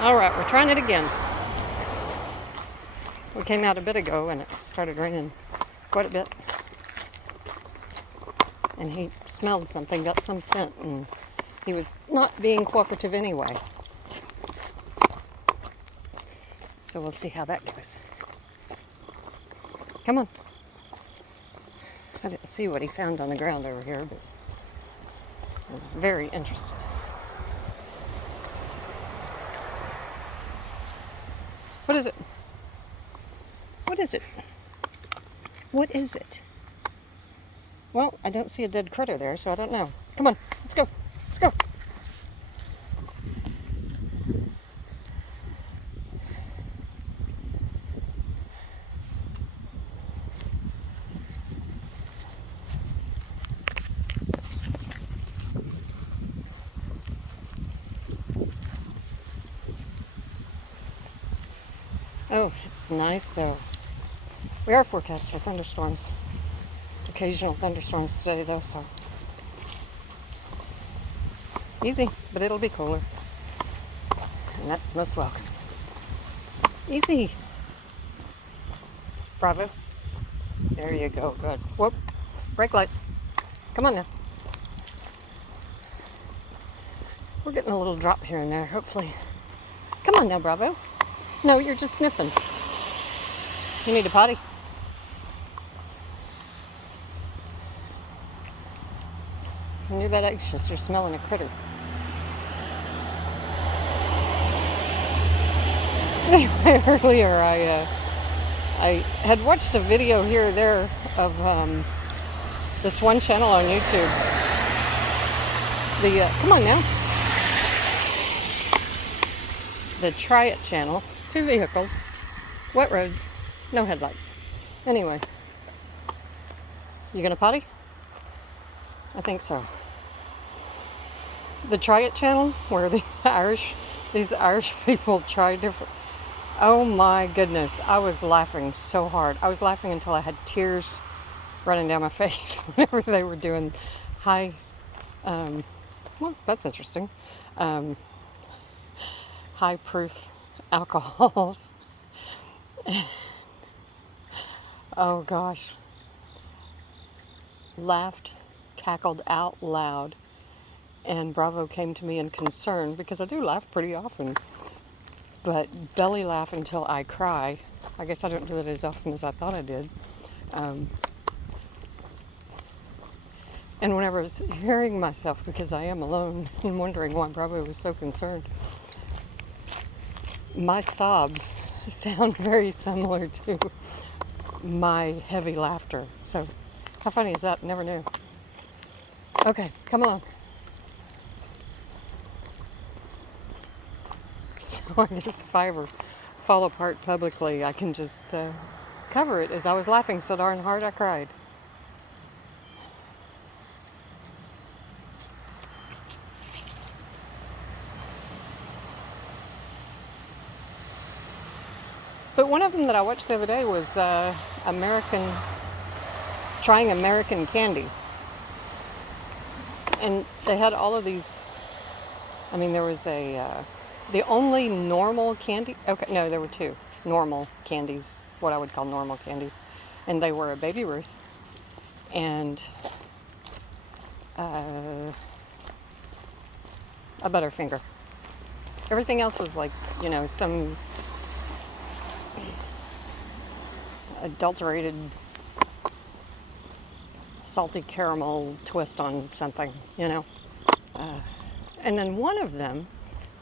All right, we're trying it again. We came out a bit ago and it started raining quite a bit. And he smelled something, got some scent, and he was not being cooperative anyway. So we'll see how that goes. Come on. I didn't see what he found on the ground over here, but I was very interested. What is it? What is it? What is it? Well, I don't see a dead critter there, so I don't know. Come on, let's go. Let's go. Oh, it's nice though. We are forecast for thunderstorms. Occasional thunderstorms today though, so easy, but it'll be cooler. And that's most welcome. Easy. Bravo. There you go, good. Whoop, brake lights. Come on now. We're getting a little drop here and there, hopefully. Come on now, Bravo. No, you're just sniffing. You need a potty. When you're that anxious, you're smelling a critter. Anyway, earlier I had watched a video here or there of this one channel on YouTube. Come on now. The Try It channel. 2 vehicles, wet roads, no headlights. Anyway, you gonna potty? I think so. The Try It channel, where these Irish people try different. Oh my goodness, I was laughing so hard. I was laughing until I had tears running down my face whenever they were doing high. Well, that's interesting. High proof alcohols. Oh gosh. Laughed, cackled out loud, and Bravo came to me in concern because I do laugh pretty often, but belly laugh until I cry. I guess I don't do that as often as I thought I did. And whenever I was hearing myself, because I am alone, and wondering why Bravo was so concerned, my sobs sound very similar to my heavy laughter. So, how funny is that? Never knew. Okay, come along. So I guess if I ever fall apart publicly, I can just cover it as I was laughing so darn hard I cried. But one of them that I watched the other day was trying American candy. And they had all of these, I mean, there was the only normal candy, okay, no, there were 2 normal candies, what I would call normal candies. And they were a Baby Ruth and a Butterfinger. Everything else was like, some adulterated salty caramel twist on something, and then one of them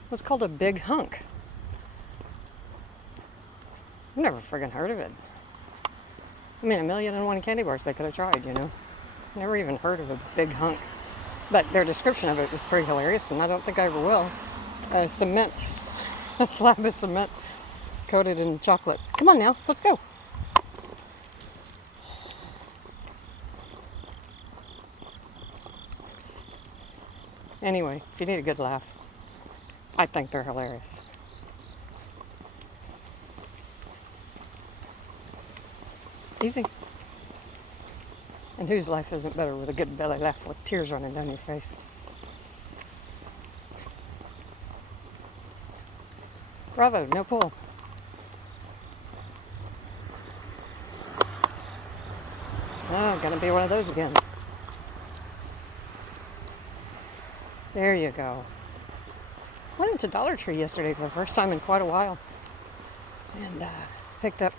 was called a Big Hunk. I've never friggin' heard of it. I mean, 1,000,001 candy bars they could have tried, Never even heard of a Big Hunk. But their description of it was pretty hilarious, and I don't think I ever will. A slab of cement coated in chocolate. Come on now, let's go. Anyway, if you need a good laugh, I think they're hilarious. Easy. And whose life isn't better with a good belly laugh with tears running down your face? Bravo, no pull. Oh, gonna be one of those again. There you go. Went into Dollar Tree yesterday for the first time in quite a while. And picked up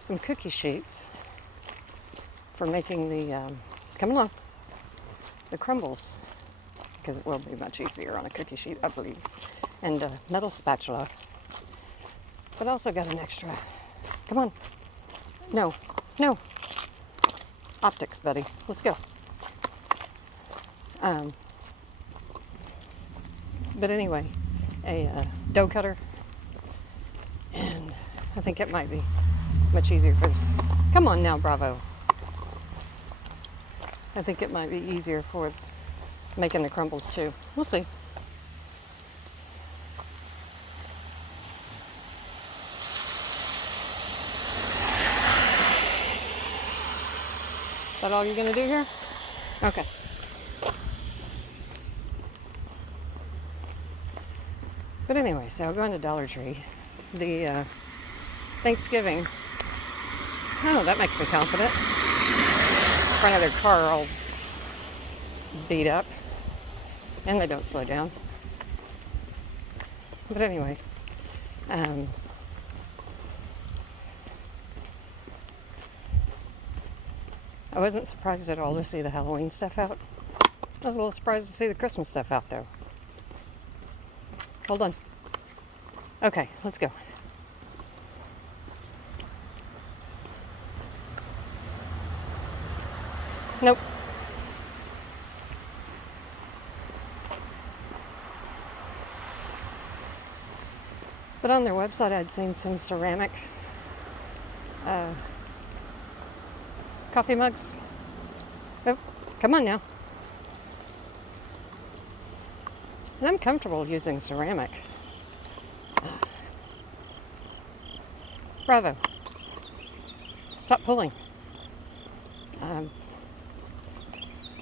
some cookie sheets for making the, come along, the crumbles. Because it will be much easier on a cookie sheet, I believe. And a metal spatula. But I also got an extra. Come on. No, no. Optics, buddy. Let's go. But anyway, a dough cutter. And I think it might be much easier for this. Come on now, Bravo. I think it might be easier for making the crumbles too. We'll see. Is that all you're gonna do here? Okay. But anyway, so going to Dollar Tree. The Thanksgiving. Oh, that makes me confident. Front of their car all beat up. And they don't slow down. But anyway. I wasn't surprised at all to see the Halloween stuff out. I was a little surprised to see the Christmas stuff out though. Hold on. Okay, let's go. Nope. But on their website, I'd seen some ceramic coffee mugs. Oh, come on now. And I'm comfortable using ceramic. Bravo. Stop pulling.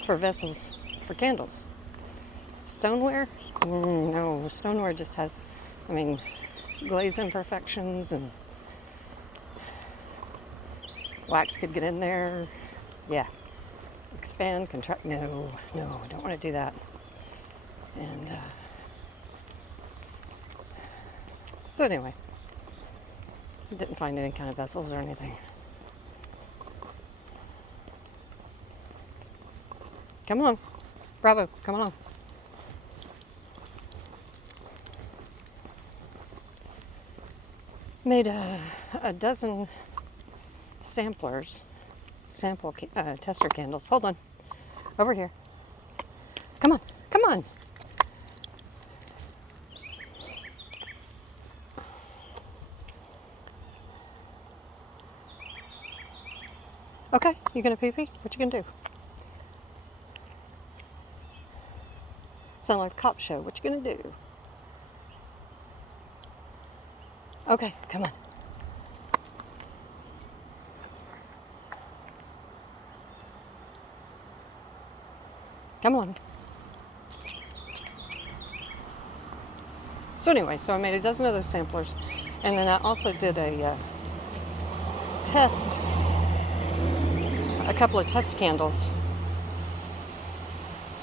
For vessels, for candles. Stoneware? No, stoneware just has, glaze imperfections and wax could get in there. Yeah. Expand, contract. No, I don't want to do that. And so anyway, didn't find any kind of vessels or anything. Come along. Bravo, come along. Made a dozen samplers, tester candles. Hold on. Over here. Come on, come on. Okay, you gonna pee-pee? What you gonna do? Sound like a cop show. What you gonna do? Okay, come on. Come on. So anyway, I made a dozen of those samplers, and then I also did a couple of test candles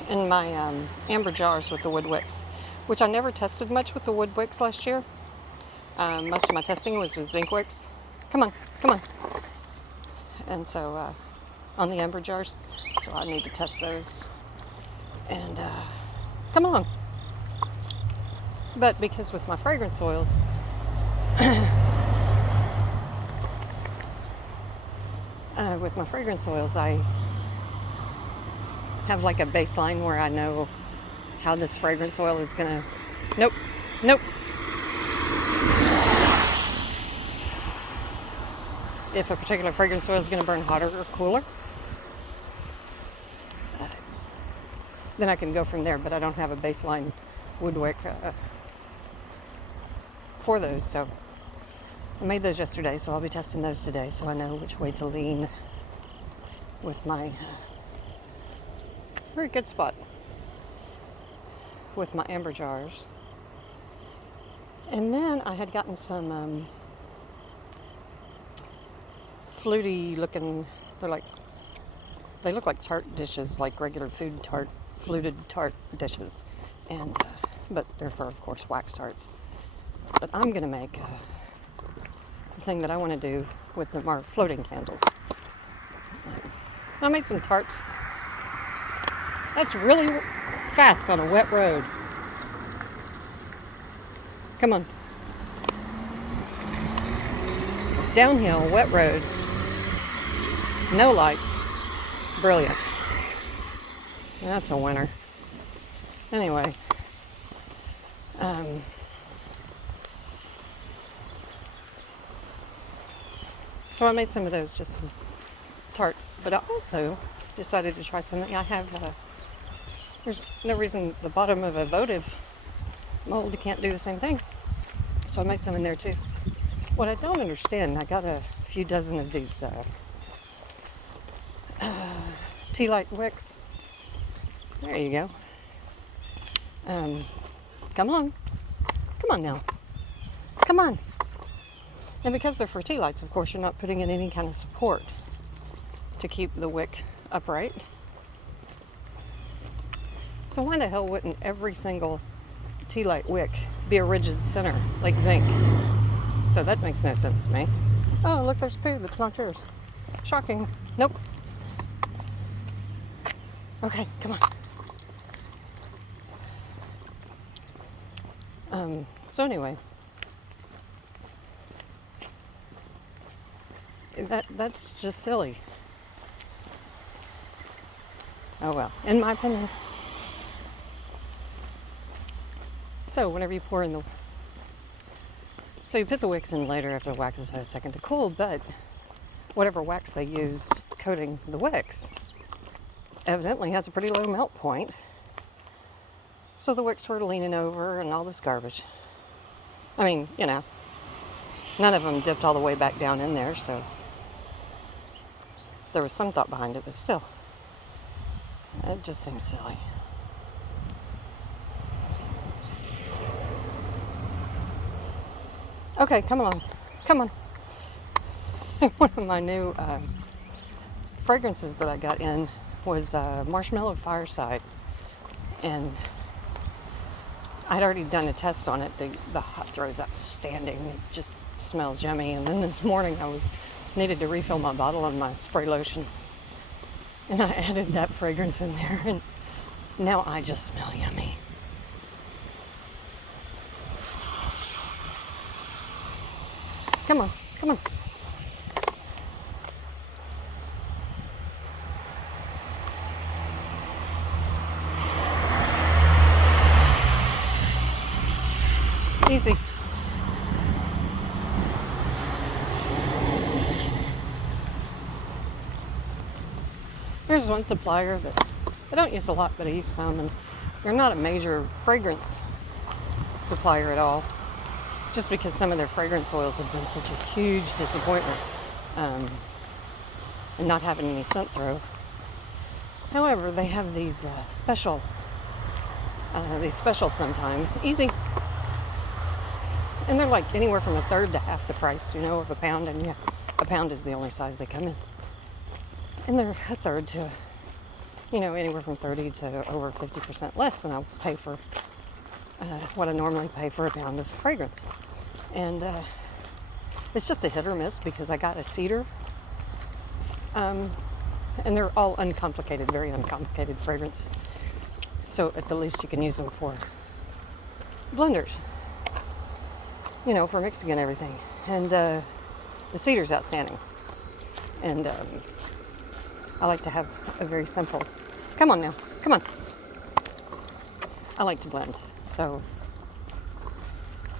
in my amber jars with the wood wicks, which I never tested much with the wood wicks last year. Most of my testing was with zinc wicks. Come on, come on. And so on the amber jars, so I need to test those. And come along. But because with my fragrance oils, I have like a baseline where I know how this fragrance oil is gonna. Nope. If a particular fragrance oil is gonna burn hotter or cooler, then I can go from there. But I don't have a baseline wood wick for those, so I made those yesterday, so I'll be testing those today, so I know which way to lean with my very good spot with my amber jars. And then I had gotten some fluty looking, they look like tart dishes, like regular food tart, fluted tart dishes. And, but they're for, of course, wax tarts. But I'm going to make the thing that I want to do with our floating candles. I made some tarts. That's really fast on a wet road. Come on. Downhill, wet road. No lights. Brilliant. That's a winner. Anyway. So I made some of those just as tarts. But I also decided to try something. I have, there's no reason the bottom of a votive mold can't do the same thing. So I made some in there too. What I don't understand, I got a few dozen of these tea light wicks. There you go. Come on. Come on now. Come on. And because they're for tea lights, of course, you're not putting in any kind of support to keep the wick upright. So why the hell wouldn't every single tea light wick be a rigid center, like zinc? So that makes no sense to me. Oh, look, there's poo that's not yours. Shocking. Nope. Okay, come on. So anyway, that's just silly. Oh well, in my opinion. So whenever you pour in so you put the wicks in later after the wax has had a second to cool, but whatever wax they used coating the wicks evidently has a pretty low melt point. So the wicks were leaning over and all this garbage. I mean, you know, none of them dipped all the way back down in there, so there was some thought behind it, but still, it just seems silly. Okay, come on. Come on. One of my new fragrances that I got in was Marshmallow Fireside. And I'd already done a test on it. The hot throw is outstanding. It just smells yummy. And then this morning I needed to refill my bottle on my spray lotion. And I added that fragrance in there. And now I just smell yummy. Come on, come on. Easy. There's one supplier that I don't use a lot, but I use some, and they're not a major fragrance supplier at all. Just because some of their fragrance oils have been such a huge disappointment, and not having any scent throw. However, they have these special sometimes. Easy. And they're like anywhere from a third to half the price, of a pound. And yeah, a pound is the only size they come in. And they're a third to, anywhere from 30 to over 50% less than I pay for what I normally pay for a pound of fragrance. And it's just a hit or miss because I got a cedar. And they're all uncomplicated, very uncomplicated fragrance. So at the least you can use them for blenders, for mixing and everything. And the cedar's outstanding. And I like to have a very simple, come on now, come on. I like to blend. So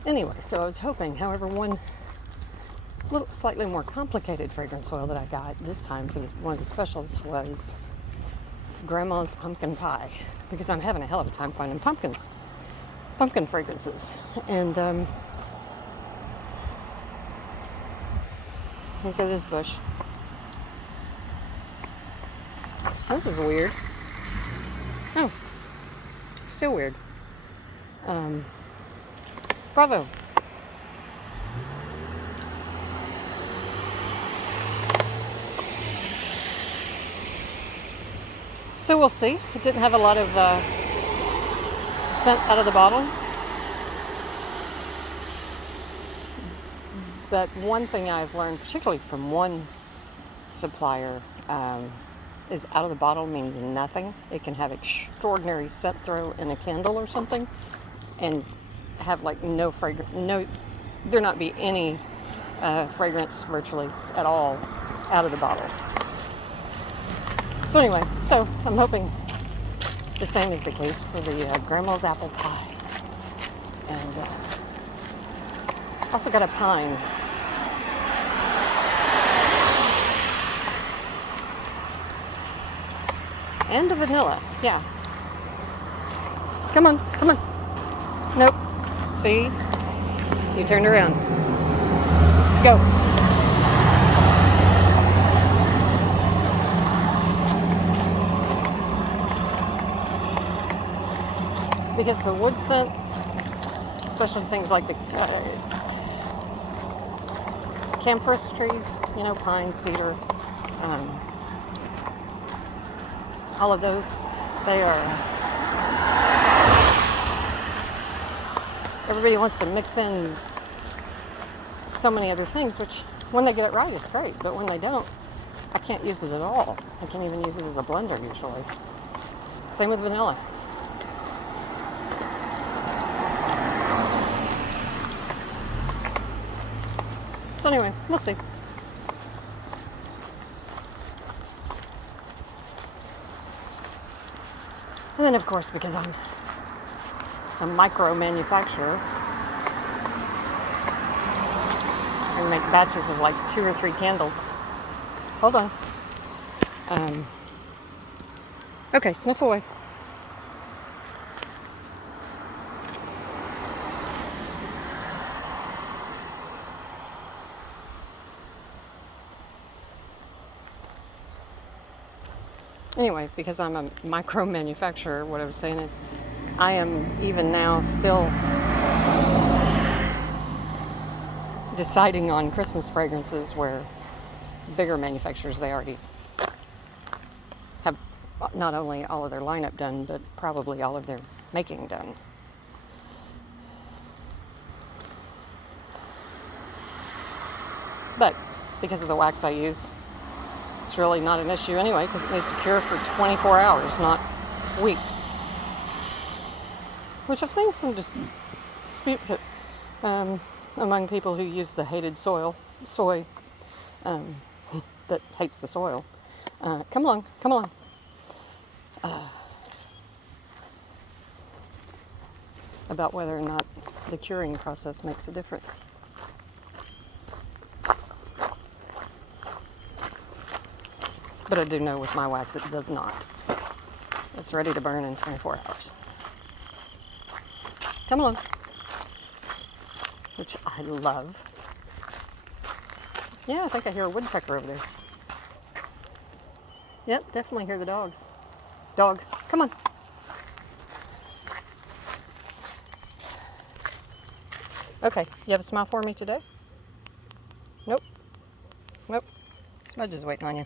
anyway, so I was hoping, however, one little slightly more complicated fragrance oil that I got this time for one of the specials was Grandma's Pumpkin Pie, because I'm having a hell of a time finding pumpkin fragrances. And he said this bush. This is weird. Oh, still weird. Bravo. So we'll see. It didn't have a lot of scent out of the bottle. But one thing I've learned, particularly from one supplier, is out of the bottle means nothing. It can have extraordinary scent throw in a candle or something and have like no fragrance, there not be any fragrance virtually at all out of the bottle. So anyway, I'm hoping the same is the case for the grandma's apple pie. And also got a pine. And a vanilla, yeah. Come on. Nope. See? You turned around. Go. Because the wood scents, especially things like the camphorous trees, pine, cedar, all of those, they are, everybody wants to mix in so many other things, which when they get it right, it's great. But when they don't, I can't use it at all. I can't even use it as a blender usually. Same with vanilla. So anyway, we'll see. And then of course, because I'm a micro manufacturer, I make batches of like 2 or 3 candles. Hold on. Okay, sniff away. Anyway, because I'm a micro manufacturer, what I was saying is I am even now still deciding on Christmas fragrances where bigger manufacturers, they already have not only all of their lineup done, but probably all of their making done. But because of the wax I use, it's really not an issue anyway, because it needs to cure for 24 hours, not weeks. Which I've seen some dispute among people who use the hated soy that hates the soil. Come along. About whether or not the curing process makes a difference. But I do know with my wax it does not. It's ready to burn in 24 hours. Come along. Which I love. Yeah, I think I hear a woodpecker over there. Yep, definitely hear the dogs. Dog, come on. Okay, you have a smile for me today? Nope. Smudge is waiting on you.